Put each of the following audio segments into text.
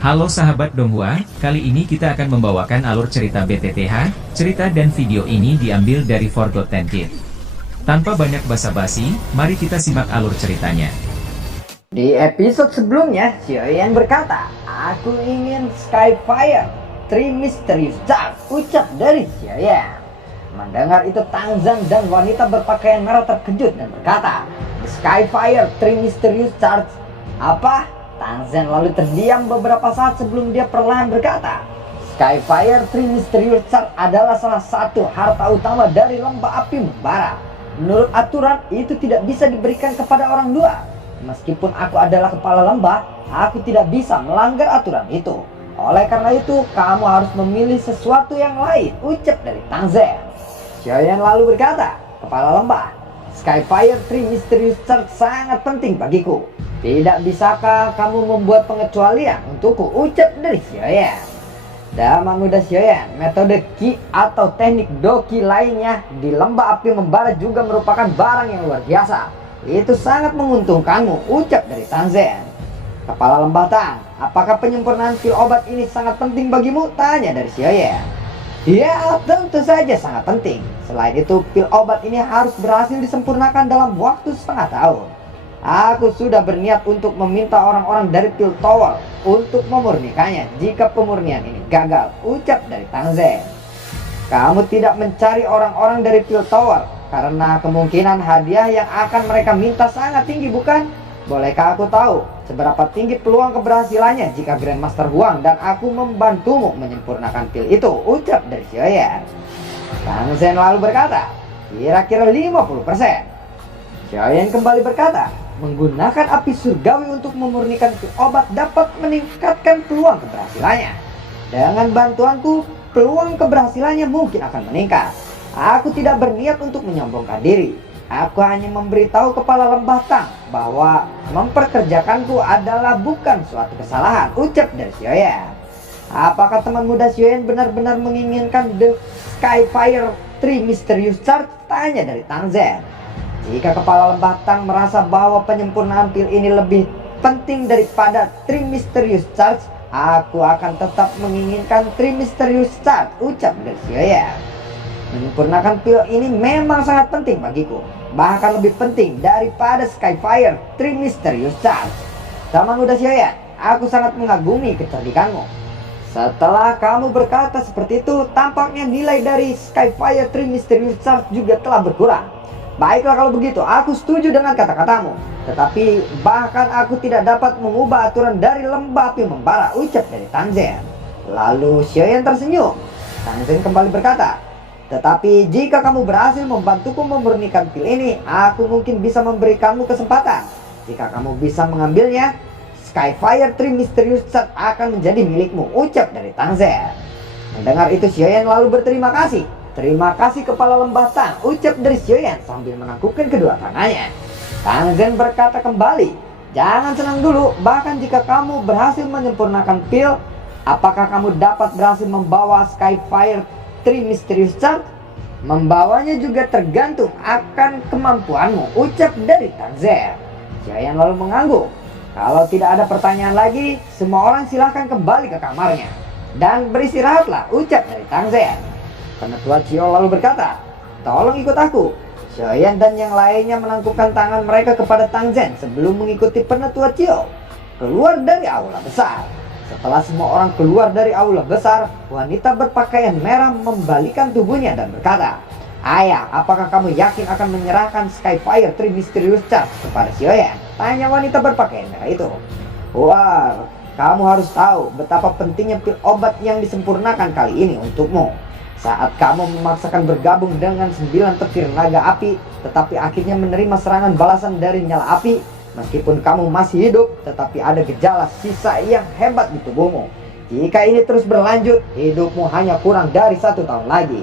Halo sahabat Donghua, kali ini kita akan membawakan alur cerita BTTH. Cerita dan video ini diambil dari Forgotten Kid. Tanpa banyak basa-basi, mari kita simak alur ceritanya. Di episode sebelumnya, Xiaoyan berkata, "Aku ingin Skyfire, 3 Mysterious Charge," ucap dari Xiaoyan. Mendengar itu, Tang Zhen dan wanita berpakaian merah terkejut dan berkata, "The Skyfire, 3 Mysterious Charge? Apa?" Tang Zhen lalu terdiam beberapa saat sebelum dia perlahan berkata, "Skyfire, 3 Mysterious Charge adalah salah satu harta utama dari lembah api membara. Menurut aturan, itu tidak bisa diberikan kepada orang luar. Meskipun aku adalah kepala lembah, aku tidak bisa melanggar aturan itu. Oleh karena itu, kamu harus memilih sesuatu yang lain," ucap dari Tang Zhen. Xiaoyan lalu berkata, "Kepala lembah, Skyfire, 3 Mysterious Charge sangat penting bagiku. Tidak bisakah kamu membuat pengecualian untukku?" ucap dari Xiaoyan. Damang muda Xiaoyan, metode Qi atau teknik Doqi lainnya di lembah api membara juga merupakan barang yang luar biasa. Itu sangat menguntungkanmu, ucap dari Tang Zhen. "Kepala lembah Tang, apakah penyempurnaan pil obat ini sangat penting bagimu?" tanya dari Xiaoyan. "Ya, tentu saja sangat penting. Selain itu, pil obat ini harus berhasil disempurnakan dalam waktu setengah tahun. Aku sudah berniat untuk meminta orang-orang dari pil tower untuk memurnikannya jika pemurnian ini gagal," ucap dari Tang Zhen. "Kamu tidak mencari orang-orang dari pil tower karena kemungkinan hadiah yang akan mereka minta sangat tinggi, bukan? Bolehkah aku tahu seberapa tinggi peluang keberhasilannya jika Grandmaster Huang dan aku membantumu menyempurnakan pil itu?" ucap dari Xiaoyan. Tang Zhen lalu berkata, "Kira-kira 50%. Xiaoyan kembali berkata, "Menggunakan api surgawi untuk memurnikan pil obat dapat meningkatkan peluang keberhasilannya. Dengan bantuanku, peluang keberhasilannya mungkin akan meningkat. Aku tidak berniat untuk menyombongkan diri. Aku hanya memberitahu kepala lembah Tang bahwa memperkerjakanku adalah bukan suatu kesalahan," ucap dari Xiaoyan. "Apakah teman muda Xiaoyan benar-benar menginginkan The Skyfire, 3 Mysterious Charge?" tanya dari Tang Zhen. "Jika kepala lembah Tang merasa bahwa penyempurnaan pil ini lebih penting daripada 3 Mysterious Charge, aku akan tetap menginginkan 3 Mysterious Charge," ucap dari Xiaoyan. "Menyempurnakan pil ini memang sangat penting bagiku, bahkan lebih penting daripada Skyfire, 3 Mysterious Charge. Taman muda Xiaoyan, aku sangat mengagumi kecerdikanmu. Setelah kamu berkata seperti itu, tampaknya nilai dari Skyfire, 3 Mysterious Charge juga telah berkurang. Baiklah kalau begitu, aku setuju dengan kata-katamu. Tetapi bahkan aku tidak dapat mengubah aturan dari lembah api membara," ucap dari Tang Zhen. Lalu Xiaoyan tersenyum. Tang Zhen kembali berkata, "Tetapi jika kamu berhasil membantuku memurnikan pil ini, aku mungkin bisa memberikanmu kesempatan. Jika kamu bisa mengambilnya, Skyfire, 3 Mysterious Charge akan menjadi milikmu," ucap dari Tang Zhen. Mendengar itu, Xiaoyan lalu berterima kasih. "Terima kasih kepala lembah Tang," ucap dari Xiaoyan sambil menangkupkan kedua tangannya. Tang Zhen berkata kembali, "Jangan senang dulu, bahkan jika kamu berhasil menyempurnakan pil, apakah kamu dapat berhasil membawa Skyfire, 3 Mysterious Charge? Membawanya juga tergantung akan kemampuanmu," ucap dari Tang Zhen. Xiaoyan lalu mengangguk. Kalau tidak ada pertanyaan lagi, semua orang silahkan kembali ke kamarnya dan beristirahatlah, ucap dari Tang Zhen. Penetua Cio lalu berkata, "Tolong ikut aku." Xiaoyan dan yang lainnya menangkupkan tangan mereka kepada Tang Zhen sebelum mengikuti penetua Cio keluar dari aula besar. Setelah semua orang keluar dari aula besar, wanita berpakaian merah membalikkan tubuhnya dan berkata, "Ayah, apakah kamu yakin akan menyerahkan Skyfire, 3 Mysterious Charge kepada Xiaoyan?" tanya wanita berpakaian merah itu. "Wah, kamu harus tahu betapa pentingnya pil obat yang disempurnakan kali ini untukmu. Saat kamu memaksakan bergabung dengan 9 petir naga api, tetapi akhirnya menerima serangan balasan dari nyala api, meskipun kamu masih hidup, tetapi ada gejala sisa yang hebat di tubuhmu. Jika ini terus berlanjut, hidupmu hanya kurang dari 1 tahun lagi.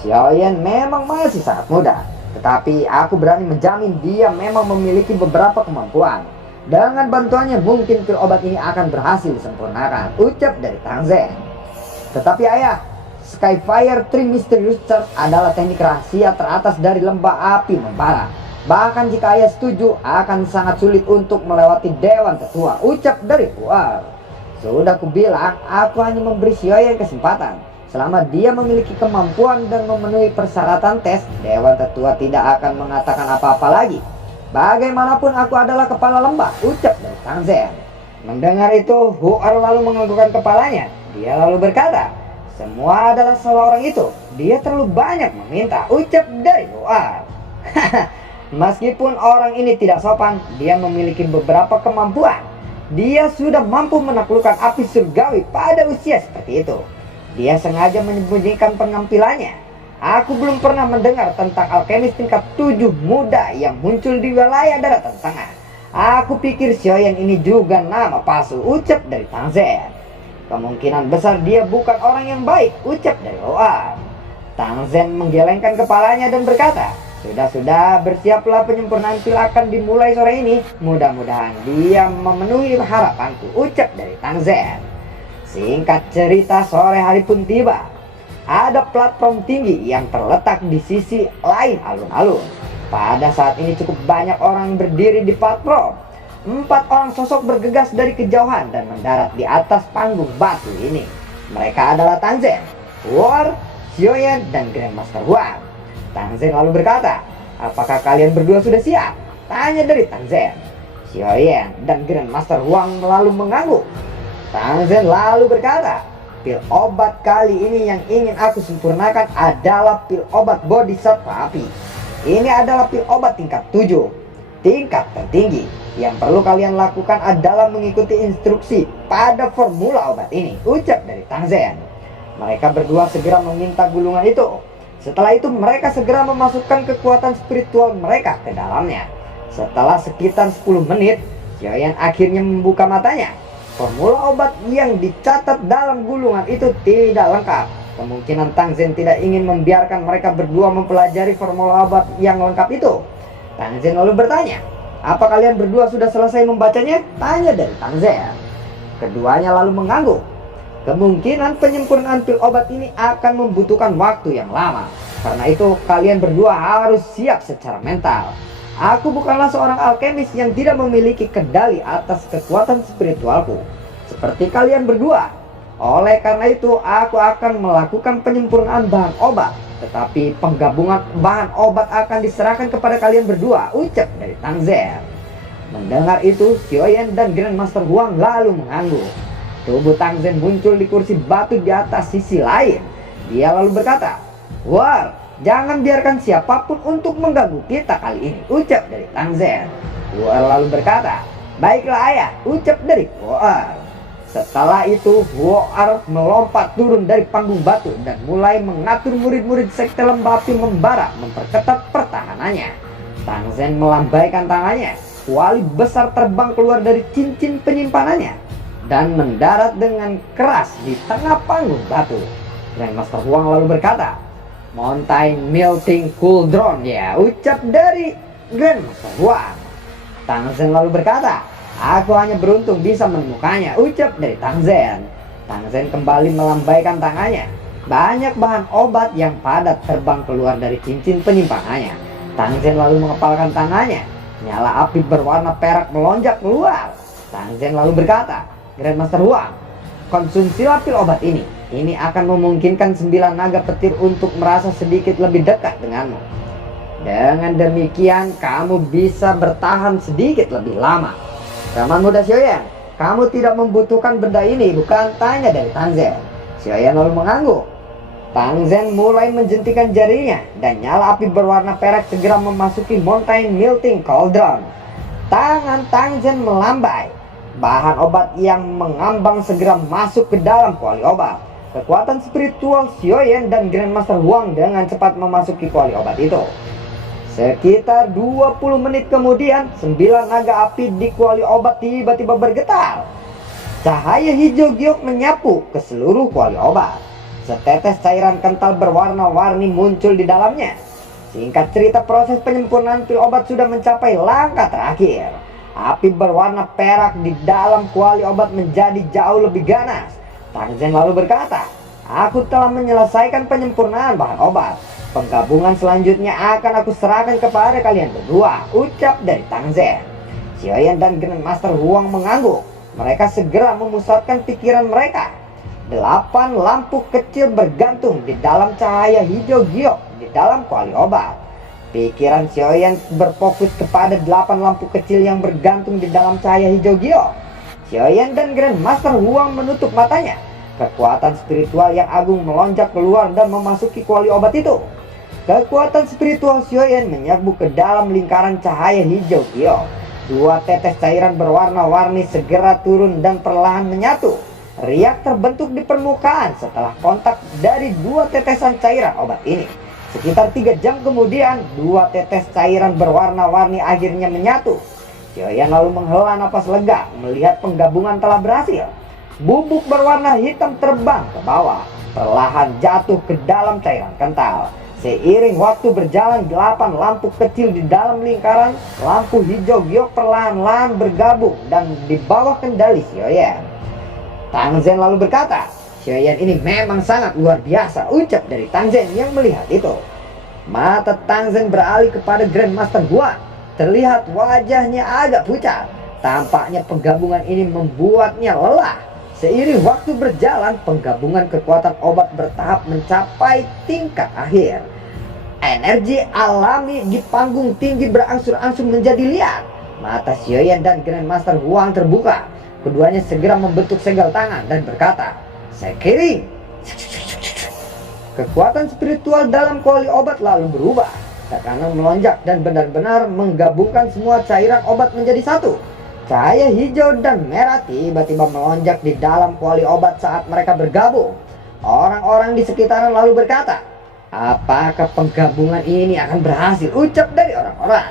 Xiaoyan memang masih sangat muda, tetapi aku berani menjamin dia memang memiliki beberapa kemampuan. Dengan bantuannya mungkin pil obat ini akan berhasil disempurnakan," ucap dari Tang Zhen. "Tetapi ayah, Skyfire, 3 Mysterious Charge adalah teknik rahasia teratas dari lembah api membara. Bahkan jika ayah setuju, akan sangat sulit untuk melewati Dewan Tetua," ucap dari luar. Sudah kubilang, aku hanya memberi Xiaoyan kesempatan. Selama dia memiliki kemampuan dan memenuhi persyaratan tes, Dewan Tetua tidak akan mengatakan apa-apa lagi. Bagaimanapun aku adalah kepala lembah, ucap dari Tang Zen. Mendengar itu, Huar lalu menganggukkan kepalanya. Dia lalu berkata, semua adalah salah orang itu. Dia terlalu banyak meminta, ucap dari Huar. Meskipun orang ini tidak sopan, dia memiliki beberapa kemampuan. Dia sudah mampu menaklukkan api surgawi pada usia seperti itu. Dia sengaja menyembunyikan penampilannya. Aku belum pernah mendengar tentang alkemis tingkat 7 muda yang muncul di wilayah daratan tengah. Aku pikir Xiaoyan ini juga nama palsu, ucap dari Tang Zen. Kemungkinan besar dia bukan orang yang baik, ucap dari Huar. Tang Zen menggelengkan kepalanya dan berkata, sudah, bersiaplah, penyempurnaan pil akan dimulai sore ini. Mudah-mudahan dia memenuhi harapanku, ucap dari Tang Zen. Singkat cerita, sore hari pun tiba. Ada platform tinggi yang terletak di sisi lain alun-alun. Pada saat ini cukup banyak orang berdiri di platform. 4 orang sosok bergegas dari kejauhan dan mendarat di atas panggung batu ini. Mereka adalah Tang Zen, Huar, Xiaoyan, dan Grandmaster Huang. Tang Zen lalu berkata, apakah kalian berdua sudah siap? Tanya dari Tang Zen. Xiaoyan dan Grandmaster Huang lalu mengangguk. Tang Zen lalu berkata, pil obat kali ini yang ingin aku sempurnakan adalah pil obat Bodhisattva api. Ini adalah pil obat tingkat 7, tingkat tertinggi. Yang perlu kalian lakukan adalah mengikuti instruksi pada formula obat ini, ucap dari Tang Zen. Mereka berdua segera meminta gulungan itu. Setelah itu mereka segera memasukkan kekuatan spiritual mereka ke dalamnya. Setelah sekitar 10 menit, Xiaoyan akhirnya membuka matanya. Formula obat yang dicatat dalam gulungan itu tidak lengkap. Kemungkinan Tang Zen tidak ingin membiarkan mereka berdua mempelajari formula obat yang lengkap itu. Tang Zen lalu bertanya, apa kalian berdua sudah selesai membacanya? Tanya dari Tang Zen. Keduanya lalu mengangguk. Kemungkinan penyempurnaan pil obat ini akan membutuhkan waktu yang lama. Karena itu kalian berdua harus siap secara mental. Aku bukanlah seorang alkemis yang tidak memiliki kendali atas kekuatan spiritualku seperti kalian berdua. Oleh karena itu aku akan melakukan penyempurnaan bahan obat. Tetapi penggabungan bahan obat akan diserahkan kepada kalian berdua, ucap dari Tang Zen. Mendengar itu, Xiaoyan dan Grandmaster Huang lalu mengangguk. Tubuh Tang Zen muncul di kursi batu di atas sisi lain. Dia lalu berkata, War, jangan biarkan siapapun untuk mengganggu kita kali ini, ucap dari Tang Zen. Huar lalu berkata, baiklah ayah, ucap dari Huar. Setelah itu Huar melompat turun dari panggung batu dan mulai mengatur murid-murid sekte lembah api membara memperketat pertahanannya. Tang Zen melambaikan tangannya, kuali besar terbang keluar dari cincin penyimpanannya dan mendarat dengan keras di tengah panggung batu. Grandmaster Huang lalu berkata, Mountain Melting Cauldron, ya, ucap dari Grandmaster Huang. Tang Zen lalu berkata, aku hanya beruntung bisa menemukannya, ucap dari Tang Zen. Tang Zen kembali melambaikan tangannya. Banyak bahan obat yang padat terbang keluar dari cincin penyimpanannya. Tang Zen lalu mengepalkan tangannya. Nyala api berwarna perak melonjak keluar. Tang Zen lalu berkata, Grandmaster Huang, konsumsilah pil obat ini. Ini akan memungkinkan 9 naga petir untuk merasa sedikit lebih dekat denganmu. Dengan demikian, kamu bisa bertahan sedikit lebih lama. Teman muda Xiaoyan, kamu tidak membutuhkan benda ini, bukan? Tanya dari Tang Zen. Xiaoyan lalu mengangguk. Tang Zen mulai menjentikan jarinya, dan nyala api berwarna perak segera memasuki Mountain Melting Cauldron. Tangan Tang Zen melambai. Bahan obat yang mengambang segera masuk ke dalam kuali obat. Kekuatan spiritual Xiaoyan dan Grandmaster Huang dengan cepat memasuki kuali obat itu. Sekitar 20 menit kemudian, 9 naga api di kuali obat tiba-tiba bergetar. Cahaya hijau giok menyapu ke seluruh kuali obat. Setetes cairan kental berwarna-warni muncul di dalamnya. Singkat cerita, proses penyempurnaan pil obat sudah mencapai langkah terakhir. Api berwarna perak di dalam kuali obat menjadi jauh lebih ganas. Tang Zen lalu berkata, aku telah menyelesaikan penyempurnaan bahan obat. Penggabungan selanjutnya akan aku serahkan kepada kalian berdua, ucap dari Tang Zen. Xiaoyan dan Grandmaster Huang mengangguk. Mereka segera memusatkan pikiran mereka. 8 lampu kecil bergantung di dalam cahaya hijau giok di dalam kuali obat. Pikiran Xiaoyan berfokus kepada 8 lampu kecil yang bergantung di dalam cahaya hijau giok. Xiaoyan dan Grandmaster Huang menutup matanya. Kekuatan spiritual yang agung melonjak keluar dan memasuki kuali obat itu. Kekuatan spiritual Xiaoyan menyerbu ke dalam lingkaran cahaya hijau giok. 2 tetes cairan berwarna-warni segera turun dan perlahan menyatu. Riak terbentuk di permukaan setelah kontak dari 2 tetesan cairan obat ini. Sekitar 3 jam kemudian, 2 tetes cairan berwarna-warni akhirnya menyatu. Xiaoyan lalu menghela napas lega melihat penggabungan telah berhasil. Bubuk berwarna hitam terbang ke bawah, perlahan jatuh ke dalam cairan kental. Seiring waktu berjalan, 8 lampu kecil di dalam lingkaran lampu hijau giok perlahan-lahan bergabung dan di bawah kendali Xiaoyan. Tang Zhen lalu berkata, "Xiaoyan ini memang sangat luar biasa," ucap dari Tang Zhen yang melihat itu. Mata Tang Zhen beralih kepada Grandmaster Huang. Terlihat wajahnya agak pucat. Tampaknya penggabungan ini membuatnya lelah. Seiring waktu berjalan, penggabungan kekuatan obat bertahap mencapai tingkat akhir. Energi alami di panggung tinggi berangsur-angsur menjadi liar. Mata Xiaoyan dan Grandmaster Huang terbuka. Keduanya segera membentuk segel tangan dan berkata, "Sekiring." Kekuatan spiritual dalam kuali obat lalu berubah. Tekanan melonjak dan benar-benar menggabungkan semua cairan obat menjadi satu. Cahaya hijau dan merah tiba-tiba melonjak di dalam kuali obat saat mereka bergabung. Orang-orang di sekitaran lalu berkata, "Apakah penggabungan ini akan berhasil?" ucap dari orang-orang.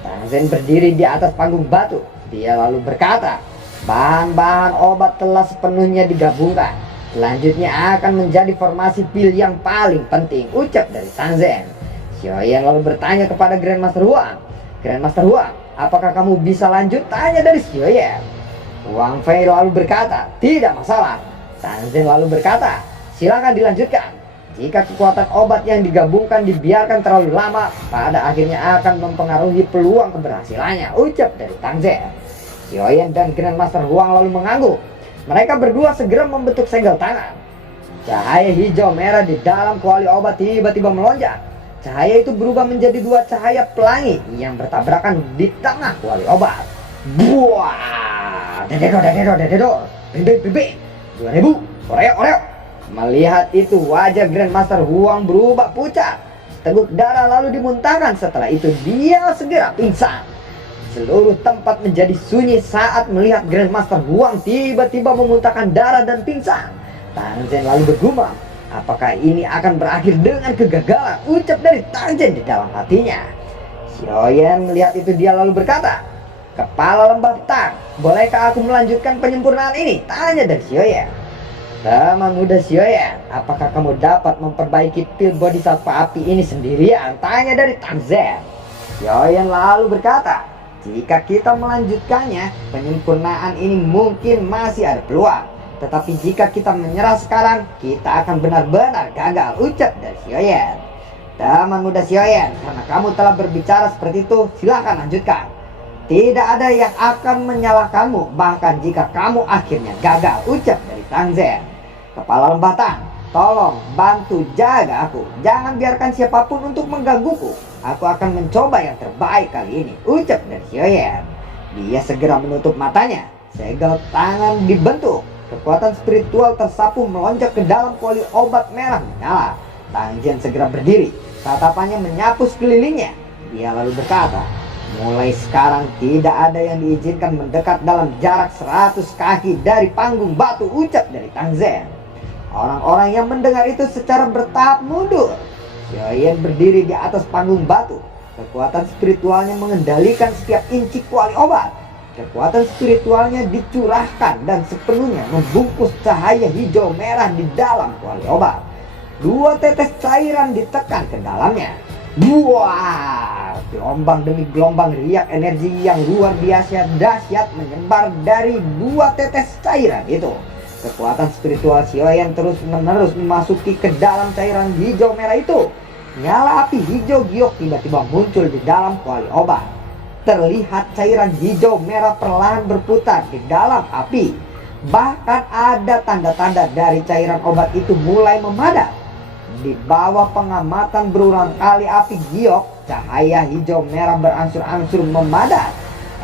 Tang Zhen berdiri di atas panggung batu. Dia lalu berkata, "Bahan-bahan obat telah sepenuhnya digabungkan. Selanjutnya akan menjadi formasi pil yang paling penting," ucap dari Tang Zhen. Xiaoyan lalu bertanya kepada Grandmaster Huang, "Grandmaster Huang, apakah kamu bisa lanjut?" tanya dari Xiaoyan. Wang Fei lalu berkata, "Tidak masalah." Tang Zhen lalu berkata, "Silakan dilanjutkan. Jika kekuatan obat yang digabungkan dibiarkan terlalu lama, pada akhirnya akan mempengaruhi peluang keberhasilannya," ucap dari Tang Zhen. Xiaoyan dan Grandmaster Huang lalu mengangguk. Mereka berdua segera membentuk segel tangan. Cahaya hijau merah di dalam kuali obat tiba-tiba melonjak. Cahaya itu berubah menjadi 2 cahaya pelangi yang bertabrakan di tengah kuali obat. Buah! Dededo, dededo, dededo. Bebek, bebek. 2000. Oreo, oreo. Melihat itu, wajah Grandmaster Huang berubah pucat. Seteguk darah lalu dimuntahkan. Setelah itu dia segera pingsan. Seluruh tempat menjadi sunyi saat melihat Grandmaster Huang tiba-tiba memuntahkan darah dan pingsan. Tang Zhen lalu bergumam, "Apakah ini akan berakhir dengan kegagalan?" ucap dari Tang Zhen di dalam hatinya. Xiaoyan melihat itu, dia lalu berkata, "Kepala lembah Tang, bolehkah aku melanjutkan penyempurnaan ini?" tanya dari Xiaoyan. "Teman muda Xiaoyan, apakah kamu dapat memperbaiki pil bodhisattva api ini sendirian?" tanya dari Tang Zhen. Xiaoyan lalu berkata, "Jika kita melanjutkannya, penyempurnaan ini mungkin masih ada peluang. Tetapi jika kita menyerah sekarang, kita akan benar-benar gagal," ucap dari Xiaoyan. "Teman muda Xiaoyan, karena kamu telah berbicara seperti itu, silakan lanjutkan. Tidak ada yang akan menyalahkanmu, bahkan jika kamu akhirnya gagal," ucap dari Tang Zhen. "Kepala lembah Tang, tolong bantu jaga aku. Jangan biarkan siapapun untuk menggangguku. Aku akan mencoba yang terbaik kali ini," ucap dari Xiaoyan. Dia segera menutup matanya. Segel tangan dibentuk. Kekuatan spiritual tersapu melonjak ke dalam kuali obat merah menyala. Tang Zhen segera berdiri. Tatapannya menyapu sekelilingnya. Dia lalu berkata, "Mulai sekarang tidak ada yang diizinkan mendekat dalam jarak 100 kaki dari panggung batu," ucap dari Tang Zhen. Orang-orang yang mendengar itu secara bertahap mundur. Xiaoyan berdiri di atas panggung batu. Kekuatan spiritualnya mengendalikan setiap inci kuali obat. Kekuatan spiritualnya dicurahkan dan sepenuhnya membungkus cahaya hijau merah di dalam kuali obat. 2 tetes cairan ditekan ke dalamnya. Buah! Gelombang demi gelombang riak energi yang luar biasa dahsyat menyebar dari 2 tetes cairan itu. Kekuatan spiritual Xiaoyan terus-menerus memasuki ke dalam cairan hijau merah itu. Nyala api hijau giok tiba-tiba muncul di dalam kuali obat. terlihat cairan hijau merah perlahan berputar di dalam api. Bahkan ada tanda-tanda dari cairan obat itu mulai memadam. Di bawah pengamatan berulang kali api giok, cahaya hijau merah berangsur-angsur memadat.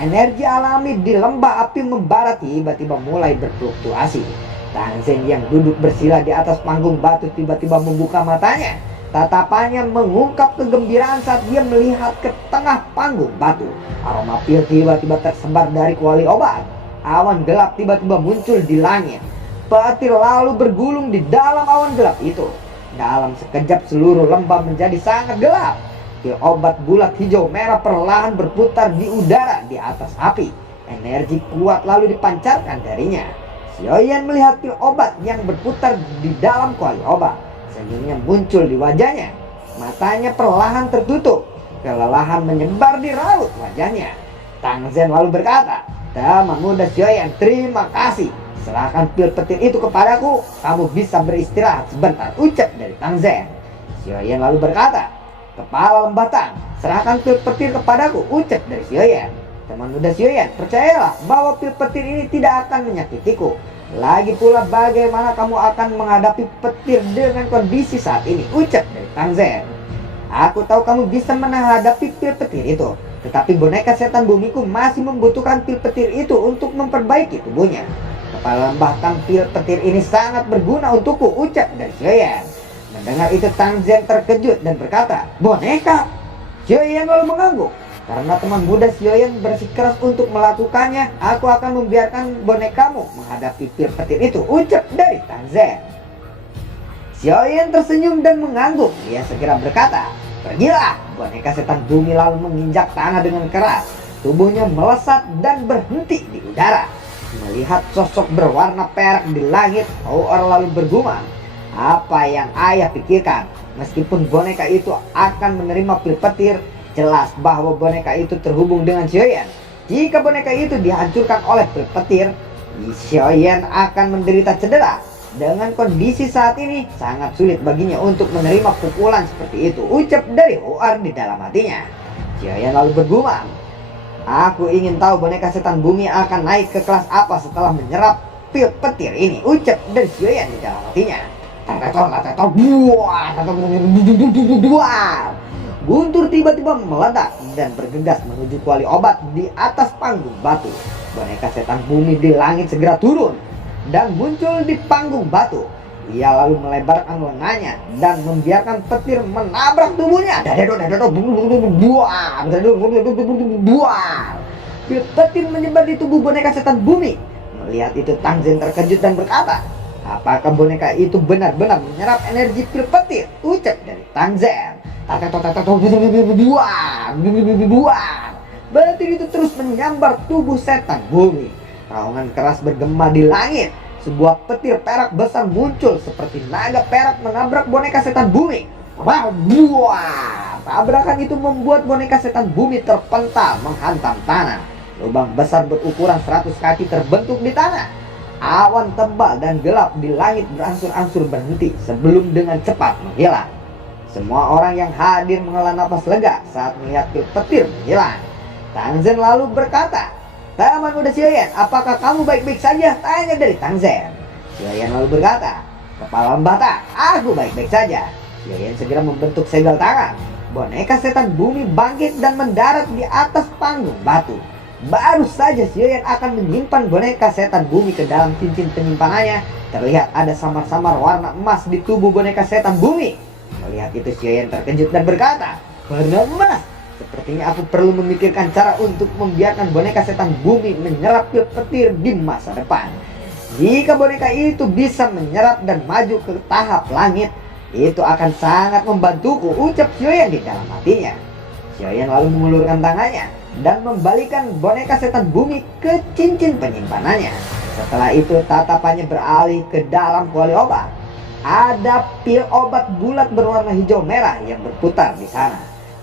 Energi alami di lembah api membara tiba-tiba mulai berfluktuasi. Tangsen yang duduk bersila di atas panggung batu tiba-tiba membuka matanya. Tatapannya mengungkap kegembiraan saat dia melihat ke tengah panggung batu. Aroma pil tiba-tiba tersebar dari kuali obat. Awan gelap tiba-tiba muncul di langit. Petir lalu bergulung di dalam awan gelap itu. Dalam sekejap seluruh lembah menjadi sangat gelap. Pil obat bulat hijau merah perlahan berputar di udara di atas api. Energi kuat lalu dipancarkan darinya. Xiaoyan melihat pil obat yang berputar di dalam kuali obat. Senyumnya muncul di wajahnya. Matanya perlahan tertutup. Kelelahan menyebar di raut wajahnya. Tangsen lalu berkata, "Teman muda Xiaoyan, terima kasih. Serahkan pil petir itu kepadaku. Kamu bisa beristirahat sebentar," ucap dari Tangsen. Xiaoyan lalu berkata, "Kepala lembah Tang, serahkan pil petir kepadaku," ucap dari Xiaoyan. "Teman muda Xiaoyan, percayalah bahwa pil petir ini tidak akan menyakitiku. Lagi pula bagaimana kamu akan menghadapi petir dengan kondisi saat ini," ucap dari Tangsen. "Aku tahu kamu bisa menghadapi pil petir itu. Tetapi boneka setan bumiku masih membutuhkan pil petir itu untuk memperbaiki tubuhnya. Kepala lembah Tang, pil petir ini sangat berguna untukku," ucap dari Xiaoyan. Mendengar itu Tangsen terkejut dan berkata, "Boneka?" Xiaoyan lalu mengangguk. "Karena teman muda Xiaoyan bersikeras untuk melakukannya, aku akan membiarkan bonekamu menghadapi pil petir itu," ucap dari Tangsen. Xiaoyan tersenyum dan mengangguk. Dia segera berkata, "Pergilah." Boneka setan bumi lalu menginjak tanah dengan keras. Tubuhnya melesat dan berhenti di udara. Melihat sosok berwarna perak di langit, Howard lalu bergumam, "Apa yang ayah pikirkan? Meskipun boneka itu akan menerima pil petir, jelas bahwa boneka itu terhubung dengan Xiaoyan. Jika boneka itu dihancurkan oleh pil petir, Xiaoyan akan menderita cedera. Dengan kondisi saat ini, sangat sulit baginya untuk menerima pukulan seperti itu," ucap dari Howard di dalam hatinya. Xiaoyan lalu bergumam, "Aku ingin tahu boneka setan bumi akan naik ke kelas apa setelah menyerap pil petir ini," ucap dari Xiaoyan di dalam hatinya. Guntur tiba-tiba meledak dan bergegas menuju kuali obat di atas panggung batu. Boneka setan bumi di langit segera turun dan muncul di panggung batu. Ia lalu melebarkan lengannya dan membiarkan petir menabrak tubuhnya. Petir menyebar di tubuh boneka setan bumi. Melihat itu Tangsen terkejut dan berkata, "Apakah boneka itu benar-benar menyerap energi pil petir?" ucap dari Tangsen. Petir itu terus menyambar tubuh setan bumi. Raungan keras bergema di langit. Sebuah petir perak besar muncul seperti naga perak menabrak boneka setan bumi. Tabrakan itu membuat boneka setan bumi terpental menghantam tanah. Lubang besar berukuran 100 kaki terbentuk di tanah. Awan tebal dan gelap di langit berangsur-angsur berhenti sebelum dengan cepat menghilang. Semua orang yang hadir menghela napas lega saat melihat pil petir menghilang. Tangsen lalu berkata, "Teman muda Xiaoyan, apakah kamu baik-baik saja?" tanya dari Tangsen. Xiaoyan lalu berkata, "Kepala lembah Tang, aku baik-baik saja." Xiaoyan segera membentuk segel tangan. Boneka setan bumi bangkit dan mendarat di atas panggung batu. Baru saja Xiaoyan akan menyimpan boneka setan bumi ke dalam cincin penyimpanannya, terlihat ada samar-samar warna emas di tubuh boneka setan bumi. Melihat itu Xiaoyan terkejut dan berkata, "Warna emas? Sepertinya aku perlu memikirkan cara untuk membiarkan boneka setan bumi menyerap pil petir di masa depan. Jika boneka itu bisa menyerap dan maju ke tahap langit, itu akan sangat membantuku," ucap Xiaoyan di dalam hatinya. Xiaoyan lalu mengulurkan tangannya dan membalikan boneka setan bumi ke cincin penyimpanannya. Setelah itu tatapannya beralih ke dalam kuali obat. Ada pil obat bulat berwarna hijau merah yang berputar di sana.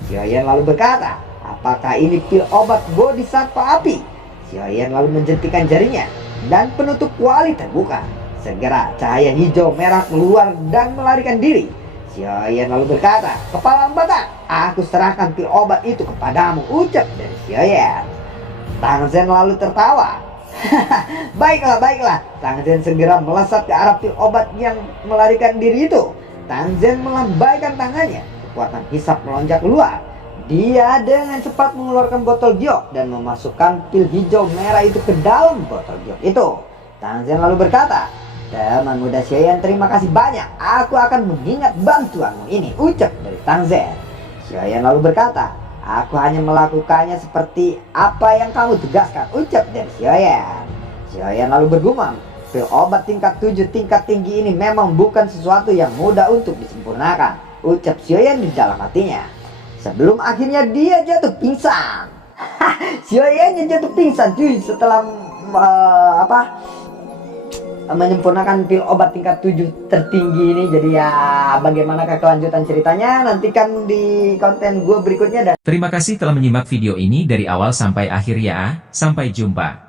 Xiaoyan lalu berkata, "Apakah ini pil obat bodhisattva api?" Xiaoyan lalu menjentikan jarinya dan penutup kuali terbuka. Segera cahaya hijau merah keluar dan melarikan diri. Xiaoyan lalu berkata, "Kepala Batang, aku serahkan pil obat itu kepadamu," ucap dari Xiaoyan. Tang Zen lalu tertawa. Baiklah, baiklah. Tang Zen segera melesat ke arah pil obat yang melarikan diri itu. Tang Zen melambaikan tangannya. Kekuatan hisap melonjak keluar. Dia dengan cepat mengeluarkan botol giok dan memasukkan pil hijau merah itu ke dalam botol giok itu. Tang Zen lalu berkata, "Teman muda Xiaoyan, terima kasih banyak. Aku akan mengingat bantuanmu ini," ucap dari Tang Zen. Xiaoyan lalu berkata, "Aku hanya melakukannya seperti apa yang kamu tegaskan," ucap dari Xiaoyan. Xiaoyan lalu bergumam, "Pil obat tingkat 7 tingkat tinggi ini memang bukan sesuatu yang mudah untuk disempurnakan," ucap Xiaoyan di dalam hatinya. Sebelum akhirnya dia jatuh pingsan. Xiaoyan jatuh pingsan cuy setelah menyempurnakan pil obat tingkat 7 tertinggi ini. Jadi ya, bagaimanakah kelanjutan ceritanya, nantikan di konten gue berikutnya. Dan Terima kasih telah menyimak video ini dari awal sampai akhir ya. Sampai jumpa.